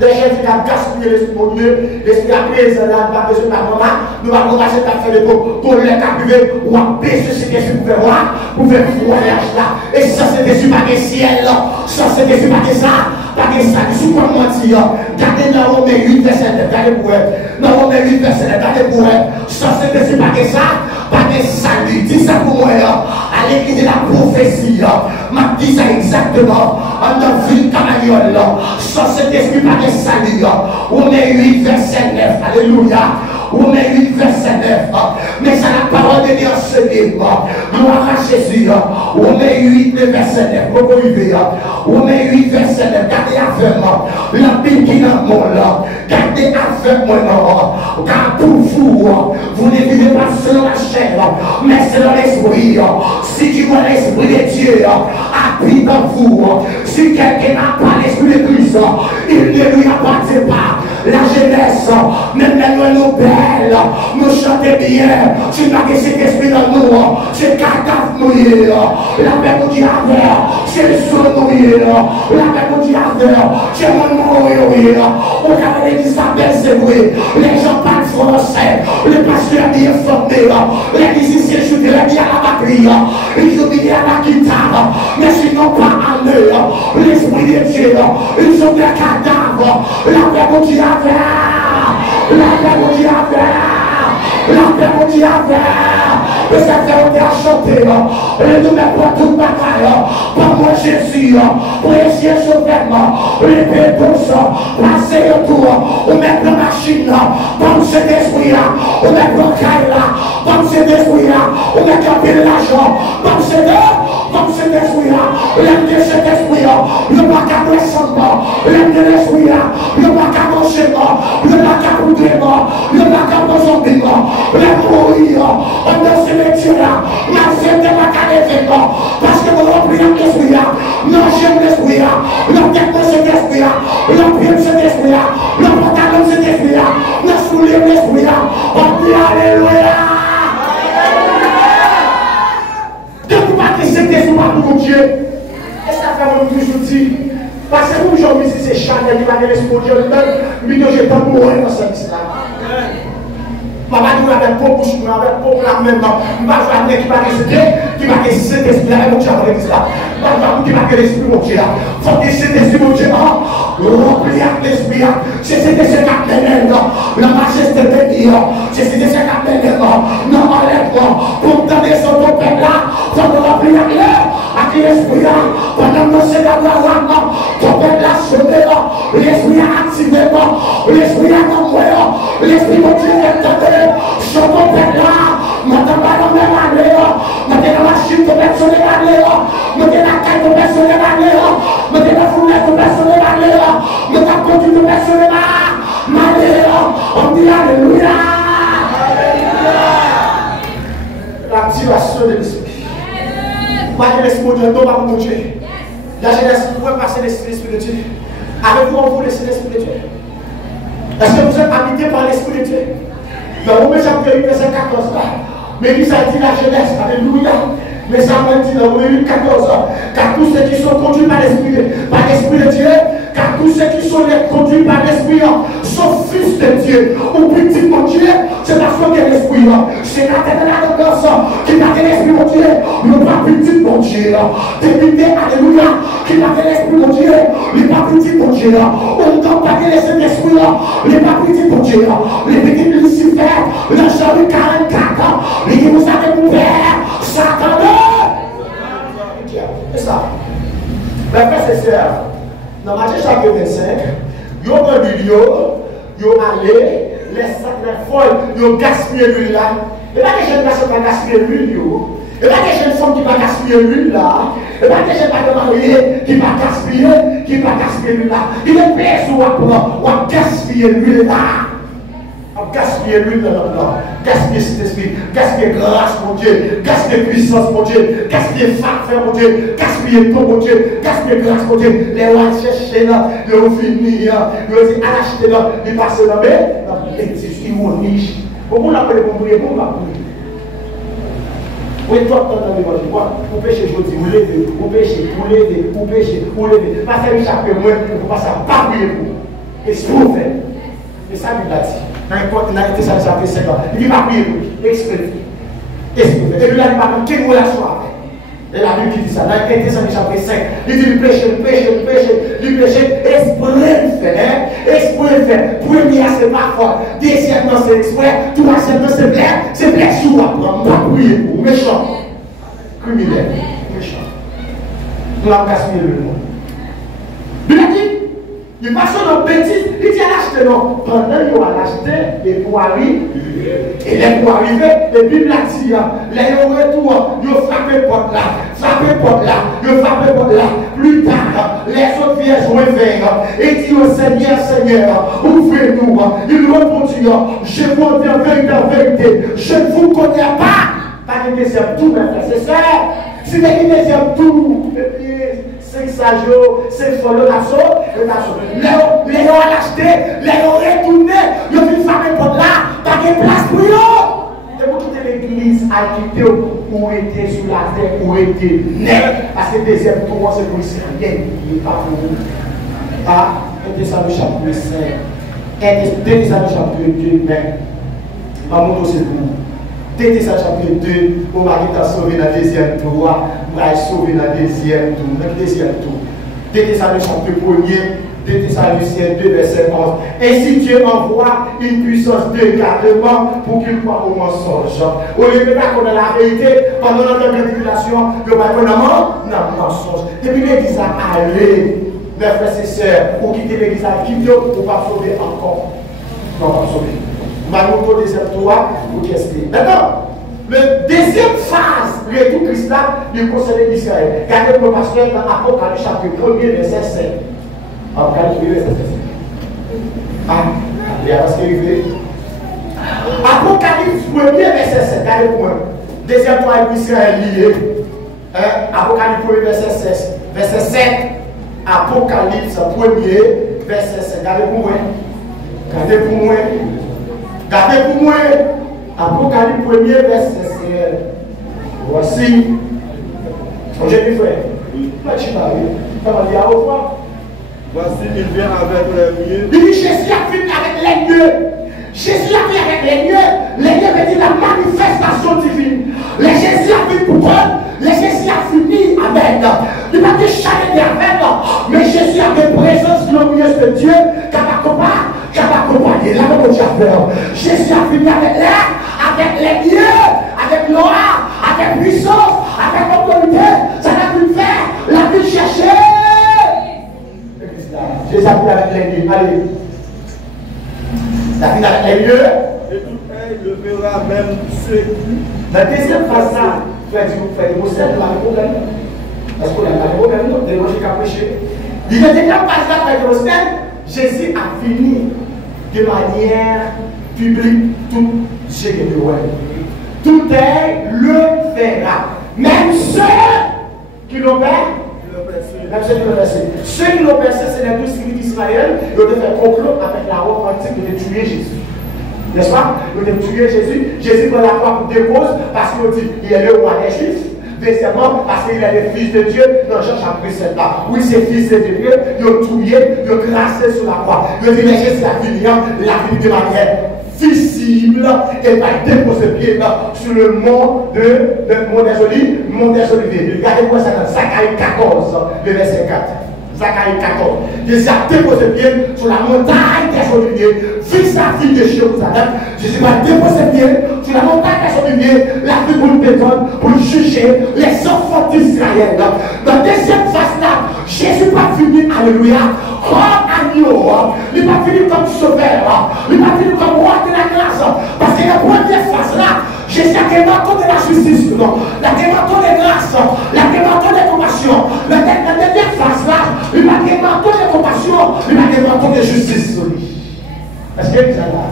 Les gens qui ont gaspillé l'esprit de Dieu, l'esprit a pris, on n'a pas besoin de la maman, nous allons commencer à faire des pour les captiver, on a besoin de cet esprit pour faire voyage là. Et ça, c'est des pas des ciels, ça, c'est des pas des ça, pas des ça, sous quoi mentir. Regardez dans Romains 8, verset 9, regardez pour elle. Dans Romains 8, verset 9, regardez pour elle. Ça, c'est des pas des ça, pas des salut. Dis ça pour moi, à l'église de la prophétie, m'a dit ça exactement. En dans ville Camagnol, ça, c'est esprit pas des salut. Romains 8, verset 9, alléluia. Romains 8, verset 9. Mais ça la parole de Dieu enseignée. Gloire à Jésus. Romains 8, verset 9. Romains 8, verset 9. Gardez avec moi. La Bible qui est dans mon là. Gardez avec moi. Car pour vous, vous ne vivez pas selon la chair, mais selon l'esprit. Si tu vois l'esprit de Dieu habite en vous, si quelqu'un n'a pas l'esprit de Christ, il ne lui appartient pas. La jeunesse, même nous belles, nous chantons bien. Tu n'as que cet esprit dans nous, c'est cadavre mouillé. La paix au diable, c'est le sol mouillé. La paix au diable, c'est mon mouillé. On a l'église c'est vrai. Les gens parlent français, les pasteurs bien formés, les musiciens jouent bien à la batterie, ils jouent bien à la guitare, mais sinon pas en eux. L'esprit de Dieu, ils sont des cadavres. La paix au diable. La paix au diable. La paix au diable. Le Seigneur a chanté. Et nous mettons toute bataille. Par moi Jésus. Pour essayer de sauver. Les pédos. Passer autour. On met la machine. Comme cet esprit. On met le caille là. Comme cet esprit. On met camper l'argent. Comme cet esprit. L'aime de cet esprit. Le bac à descendre. L'aime de l'esprit. Le bac à manger. Le bac à poudrer. Le bac à manger. Le mourir. On a ce métier là. On a ce bac à l'événement. Parce que nous remplissons l'esprit. Nous j'aime l'esprit. Nous tête cet esprit. Nous prions cet esprit. Nous portons cet esprit. Nous soulevons l'esprit. On dit alléluia. De vous battre cet esprit pour Dieu. Et ça fait mon toujours dit. Parce que aujourd'hui, si c'est Chanel qui va gagner l'esprit de Dieu, lui, je pas mourir dans cette histoire. Je ne vais pas avec pour bouche, je vais avec pour la même. Je vais faire qui va décider, qui va décider cet esprit avec mon Dieu avec l'islam. Je vais faire qui va gagner l'esprit de Dieu. Il faut que cet esprit de Dieu remplir l'esprit. C'est cet esprit qui a la majesté de Dieu. C'est cet esprit qui a non, enlève-moi. Pour donner son peuple là, il faut remplir l'air. qui l'esprit pendant que c'est d'Abraham, ton père l'a sauvé, l'esprit a activé, l'esprit a envoyé, l'esprit de Dieu est entendu, sur ton père là, maintenant pas dans même année, maintenant dans la chute de personne est allée, maintenant la tête de personne est allée, maintenant la foulée de personne est allée, maintenant la conduite de personne est allée, on dit Alléluia. L'activation de l'esprit. Pas de l'esprit de Dieu, non pas de Dieu. La jeunesse, vous pouvez passer l'esprit de Dieu. Avez-vous en vous l'esprit de Dieu? Est-ce que vous êtes habité par l'esprit de Dieu? Dans Romains chapitre 8, verset 14, mais il a dit la jeunesse, alléluia. Mais ça m'a dit dans Romains 8, 14, car tous ceux qui sont conduits par l'esprit de Dieu, car tous ceux qui sont conduits par l'esprit sont fils de Dieu ou petits de Dieu, c'est parce qu'il y a l'esprit. C'est la tête de la tendance qui n'a que l'esprit de Dieu, le pas petit de Dieu. Débité, alléluia, qui n'a que l'esprit de Dieu, le pas petit de Dieu. On ne doit pas que l'esprit, le pas petit de Dieu. Les petits de Lucifer, le Jean 44, les qui vous avez mon père, Satan. C'est ça. Mais frère, c'est ça. Dans Matthieu chapitre 25, ils ont vendu, ils ont allé, les folles, ils ont gaspillé l'huile là. Et pas des jeunes personnes qui ont gaspillé l'huile. Et pas des jeunes femmes qui vont gaspiller l'huile là. Et pas des jeunes mariés qui vont gaspiller l'huile là. Il est payé sur on gaspiller l'huile là. On gaspiller l'huile là. Gaspiller cet esprit. Gaspiller grâce pour Dieu. Gaspiller puissance pour Dieu. Gaspiller faveur pour Dieu. Gaspiller ton pour Dieu. Gaspiller grâce pour Dieu. Les rois cherchent là. Ils ont fini. Ils ont dit à l'acheter là. Ils passent là. Mais ils vont niche. Pourquoi on appelle pour prier? Pour pas prier. Oui, toi, dans l'évangile, vous péchez aujourd'hui, vous levez, vous péchez, vous levez, vous péchez, vous levez. Passez à échapper moins, vous passez à pas prier pour. Et ce que vous faites. Et ça, il l'a dit. Dans été ça, ça fait 5 ans. Il dit pas prier pour. Expliquez. Et puis là, il parle de quelle relation avec. Et la Bible qui dit ça. Dans été ça, chapitre 5. Il dit, il péche, esprit fait. Esprit fait. Premier, c'est pas fort. Deuxièmement, c'est exprès. Troisièmement, c'est blessure à prendre. Pas prier pour. Méchant. Criminel. Méchant. Nous avons gaspillé le monde. Il a dit, il passe dans le bêtise, il dit à l'acheter non. Pendant qu'il va l'acheter, les poiries, et les pour arriver, les Bibles a dit, les retour, ils ont frappé porte là, ils ont frappé porte là. Plus tard, les autres vierges vont venir et disent au Seigneur, Seigneur, ouvrez-nous. Ils répondent, je vous dis en vérité, je ne vous connais pas. Pas de deuxième tour, mes frères, c'est ça. Si vous avez un deuxième tour, c'est sageaux, c'est folle, les gens ont acheté, les gens ont retourné, ils ont vu frappé porte là, pas de place pour eux. Et vous quittez l'église, à quitter où était sur la terre, où était net, parce que le deuxième tour, c'est pour rien, il n'est pas pour vous. Ah, et ça le chapitre 5, et ça le chapitre 2, mais, pas mon c'est pour vous. Dès ça chapitre 2, mon mari t'a sauvé dans le deuxième tour, vous allez sauver dans le deuxième tour. Dès ça le chapitre 1er, dès ça le 2, verset 11. Ainsi Dieu envoie une puissance de garnement pour qu'il croit au mensonge. Au lieu de pas connaître la vérité, pendant notre tribulation, il va connaître le mensonge. Depuis l'église a allé, mes frères et sœurs, pour quitter l'église à quitter, pour ne pas sauver encore. Non, pas sauver. Nous deuxième tour pour tester. Maintenant, la deuxième phase, le tout Christ là, il concerne l'Israël. Regardez le pasteur dans Apocalypse chapitre 1er, verset 5. Apocalypse 1er, verset 5. Ah, il y a parce qu'il est. Apocalypse 1er, verset 5. Regardez-moi. Deuxième tour avec l'Israël lié. Apocalypse 1er, verset 6. Verset 5. Apocalypse 1er, verset 5. Regardez-moi. Regardez-moi. Gardez pour moi, Apocalypse 1er, verset 16. Voici, j'ai dit frère, comment dire au revoir? Voici, il vient avec les mieux. Il dit Jésus a fini avec les mieux. Jésus a fini avec les mieux. Les mieux veut dire la manifestation divine. Les Jésus a fini pour prendre. Les Jésus a fini avec. Il va te changer avec. Mais Jésus a une présence glorieuse de Dieu qui va accompagner. Là, mon Dieu, Jésus a fini avec l'air, avec les mieux, avec l'or, avec puissance, avec autorité. Ça n'a plus fait. ça finit avec les lieux. Allez. Ça finit avec les lieux. Et tout œil le verra, même ceux qui. La deuxième phase, ça, tu as dit, vous faites des mots, c'est pas de problème. Parce qu'on n'a pas de problème, non, des logiques à prêcher. Il y a des cas, par exemple, avec le stèle, Jésus a fini de manière publique tout ce que le web. Tout œil le verra. Même ceux qui l'ont percé. Même ceux qui l'ont percé. Ceux qui l'ont percé, c'est les 12 tribus d'Israël. Ils ont fait complot avec la Rome antique de tuer Jésus. N'est-ce pas? Ils ont tué Jésus. Jésus prend la croix pour des causes parce qu'il dit il est le roi des Juifs. Deuxièmement, parce qu'il est le fils de Dieu. Dans Jean chapitre 7 là. Oui, c'est fils de Dieu. Ils ont tué, ils ont glacé sur la croix. Ils ont dit mais Jésus a fini de manière visible et va déposer pied sur le mont des Oliviers. Regardez-moi ça dans Zacharie 14, le verset 4. Zacharie 14. Jésus a déposé pied sur la montagne des Oliviers, vis-à-vis de Jérusalem. Jésus va déposer pied sur la montagne des Oliviers, la ville pour le béton, pour juger les enfants d'Israël. Dans la deuxième phase là, Jésus va venir, alléluia, comme agneau. Il va venir comme sauveur. Il va venir comme roi de la grâce. Parce que la première phase là, Jésus a démantelé de la justice, la démantelé de grâce, la démantelé de compassion. La dernière phase là, il va démanteler de compassion, il va démanteler de justice. Est-ce que vous avez là?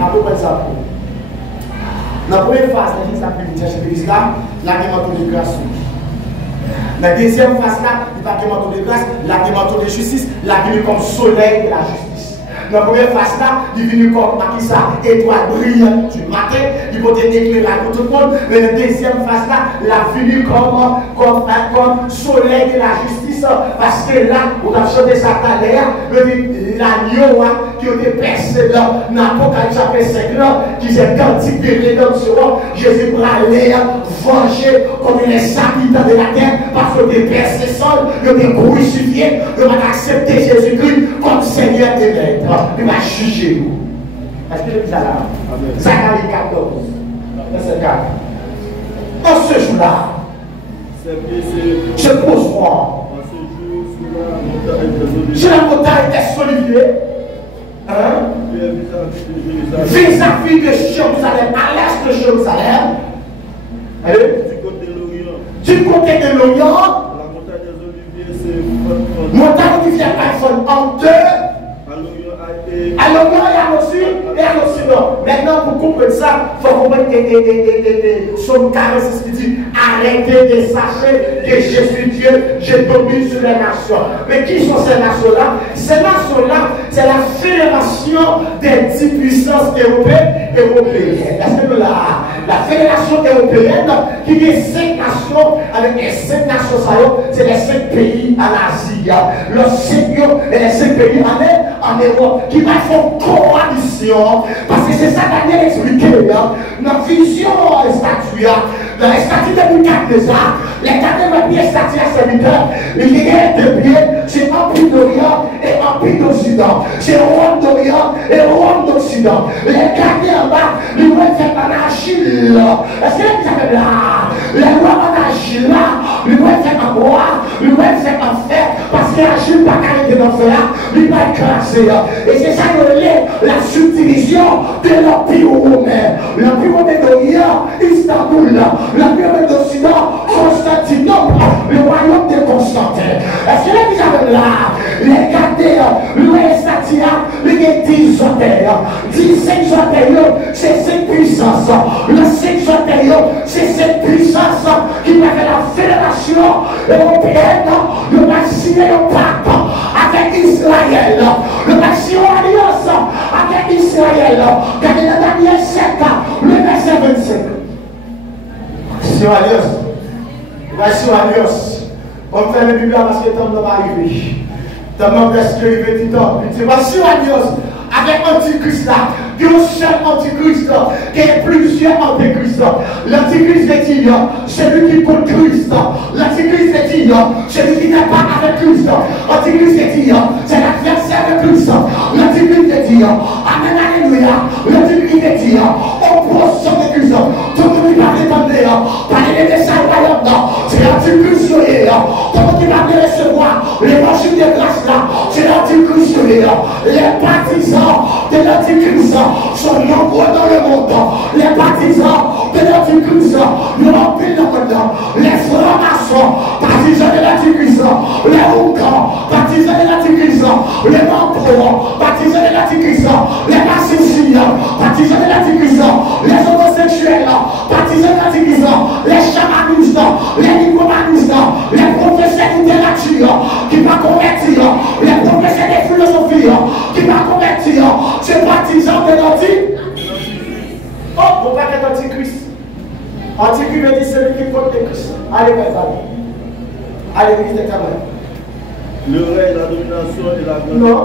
On va ça pour. La première phase, l'église là, la démanteler de grâce. La deuxième phase là, il va démanteler de grâce, la démanteler de justice, la venue comme soleil de la justice. Dans la première phase là, il est venu comme étoile brillante du matin, il peut éclairer pour tout le monde. Mais la deuxième phase là, il a venu comme soleil de la justice, parce que là, on a chanté ça tout à l'heure, l'agneau qui a été percé dans l'Apocalypse chapitre 5 là, qui est cantique de rédemption, Jésus va aller venger comme il est habitant de la terre, parce qu'il est percé seul, il est crucifié, il va accepter Jésus-Christ comme Seigneur de l'être. Il va juger nous. Est-ce que je dis ça là? Zacharie 14, verset 4. En ce jour-là, je pose moi sur la montagne des Oliviers, vis-à-vis de Jérusalem, à l'est de Jérusalem, du côté de l'Orient, la montagne des Oliviers, c'est montagne qui vient en deux. À l'Orient et à l'Occident et à l'Occident. Maintenant, pour comprendre ça, il faut comprendre que Somme 46 qui dit arrêtez de sachez que je suis Dieu, je domine sur les nations. Mais qui sont ces nations-là? Ces nations-là, c'est la fédération des 10 puissances européennes. Est-ce que la fédération européenne qui est 5 nations, avec les 5 nations, c'est les 5 pays en Asie, le 5 et les 5 pays en Europe, qui va faire coalition, parce que c'est ça Daniel expliqué dans la vision statue. Dans les statues de Nebuchadnezzar, les 4 pieds statues à serviteurs, il y a 2 pieds, c'est Empire d'Orient et Empire d'Occident. C'est Rome d'Orient et Rome d'Occident. Les 4 en bas, ils vont faire en Achille. Est-ce que vous avez là? Les rois en Achille là, ils vont faire en roi, ils vont faire en fer, parce qu'Achille n'a pas carré dans fer, il va écraser. Et c'est ça que la subdivision de l'Empire romain. L'Empire romain d'Orient, Istanbul, l'Empire romain d'Occident, Constantinople, le royaume de Constantin. Est-ce que vous avez là? Les gardés, les statues, les 10 hôtels. 5 hôtels, c'est 5 puissances. Le 5 hôtels, c'est 5 puissances qui va faire la fédération européenne. Le va signer un pacte avec Israël. Le va signer une alliance avec Israël. Regardez dans Daniel 7, le verset 25. C'est une alliance. Voici une alliance. On fait le Bible parce que le temps va arriver. Le temps va presque arriver du temps. Il dit voici une alliance avec Antichrist là. Il y a un seul Antichrist là. Il y a plusieurs Antichrists. L'Antichrist est dit celui qui compte Christ. L'Antichrist est dit celui qui n'est pas avec Christ. L'Antichrist est dit c'est l'adversaire de Christ. L'Antichrist est dit amen, alléluia. L'Antichrist est dit opposition de Christ. Tout le monde va répondre. Parler de ça, c'est l'antichrist, comment tu vas recevoir l'évangile de grâce là, c'est l'antichrist, les partisans de l'antichrist sont nombreux dans le monde, les partisans de l'antichrist, nous en pile dans le monde, les francs-maçons, partisans de l'antichrist, les Ougans, partisans de l'antichrist, les Mampros, partisans de l'antichrist, les magiciens, partisans de l'antichrist, les homosexuels, partisans de l'antichrist, les chamanistes, les nicomanistes, les professeurs de littérature qui vont convertir, les professeurs de philosophie qui vont convertir, ces partisans de l'antichrist. Oh, on va être antichrist. Antichrist veut dire celui qui compte le Christ. Allez, maintenant. Allez, l'église de Cameroun. Le règne, la domination et la grandeur. Non.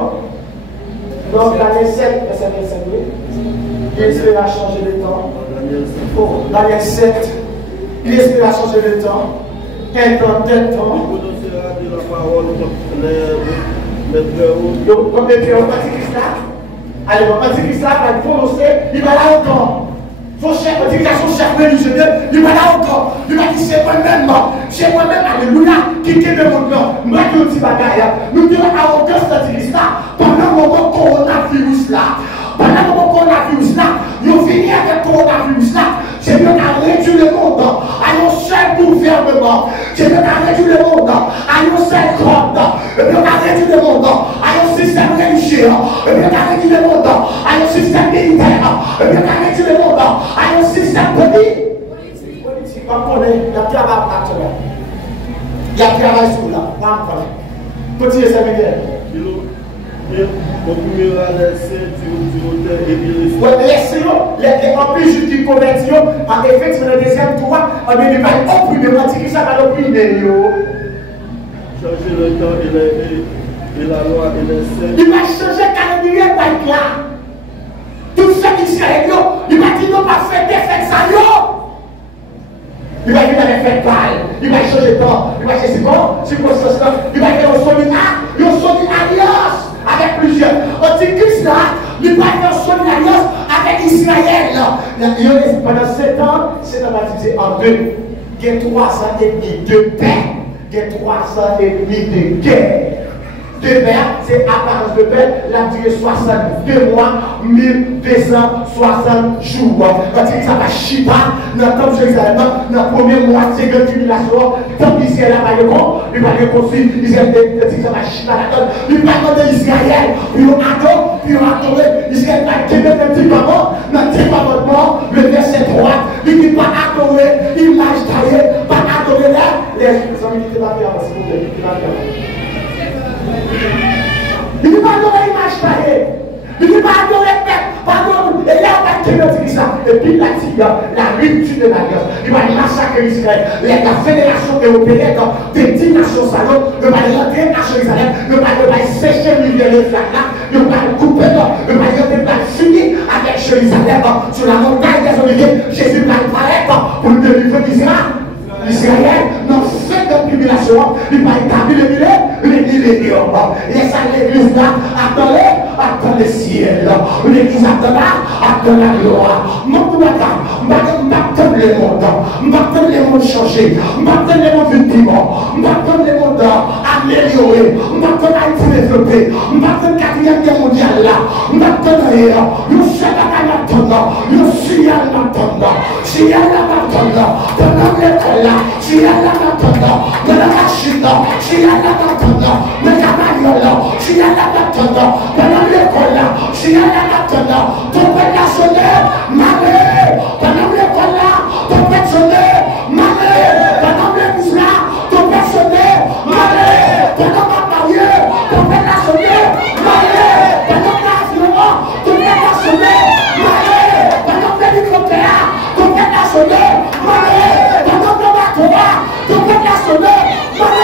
Donc, Daniel 7, verset 25, il espère changer le temps. Daniel 7, il espère changer le temps. Un temps, tel temps. Il prononcera de la parole les très hauts. Donc, comme les très hauts, l'antichrist là. Allez, l'antichrist là va prononcer, il va là encore. Son chef, son chef religieux, il va là encore. Il va dire c'est moi-même, alléluia, qui est de mon nom. Moi qui dis bagaille, nous devons avoir arrogance d'antichrist là, pendant le moment coronavirus là. Pendant le moment coronavirus là, nous venons avec le coronavirus là. C'est bien à réduire le monde à un seul gouvernement. C'est bien à réduire le monde à un seul code. C'est bien à réduire le monde à un système religieux. C'est bien à réduire le monde à un système militaire. C'est bien à réduire le monde à un système politique. Politique, on connaît, il y a travail actuellement. Il y a travail sur là, on connaît. Petit séminaire. Au premier rang, les saints, Timothée et Élisée. Oui, les saints, les empêches qui convertent, en effet, sur le deuxième toit, on ne va pas opprimer, on ça va l'opprimer. Changer le temps et la loi et les saints. Il va changer le calendrier par là. Tout ce qui s'est il va dire non, pas faire des fêtes ça. Il va venir dans les fêtes pâles, il va changer le temps, il va changer circonstances là, il va faire un solide alliance avec plusieurs. Antichrist là, il va faire son alliance avec Israël. Pendant 7 ans, c'est divisé en deux. Il y a 3 ans et demi de paix, il y a 3 ans et demi de guerre. De paix, c'est apparence de paix, la durée 62 mois, 1260 jours. Quand ça va chier pas, dans le temps de Jérusalem, dans le premier mois, c'est une tribulation, tant qu'Israël a pas de compte, il va reconstruire, Israël ça va chier pas la donne, il va demander Israël, puis on adore, puis on adore, Israël va quitter le petit maman, dans le petit maman, le verset 3, il dit pas adorer, image taillée, pas adorer là, les amis qui étaient là, s'il vous plaît, qui va faire. Il ne va pas adorer l'image taillée. Il ne va pas adorer le peuple. Pardon. Et là, on va quitter ça. Et puis, il a dit la rupture de l'alliance. Il va massacrer Israël. La fédération européenne des 10 nations salon, il va rentrer à Jérusalem. Il va sécher le milieu de là. Il va couper là. Il va finir avec Jérusalem sur la montagne des Oliviers. Jésus va apparaître pour délivrer Israël, dans cette tribulation, il va établir le millénium. Et ça, l'église là, attend le ciel. L'église attend la gloire. Mon m'attend le monde changer. M'attend le monde victime. M'attend le monde amélioré. M'attend à développer. M'attend la 4e guerre mondiale là. M'attend le ciel à m'attendre. Le ciel à m'attendre. Ciel à m'attendre. Pendant l'école là. Si elle a l'attendant, de la machine, si elle a l'attendant, de la bagnole, si elle a l'attendant, de l'école, si elle a l'attendant, ton père l'a sonné, malé, pendant l'école là, ton père sonné, malé, pendant l'église là, ton père sonné, malé, pendant ma carrière, ton père l'a sonné, malé, pendant l'environnement, ton père l'a sonné, malé, pendant l'hélicoptère, ton père l'a sonné, malé, ton père l'a sonné, malé.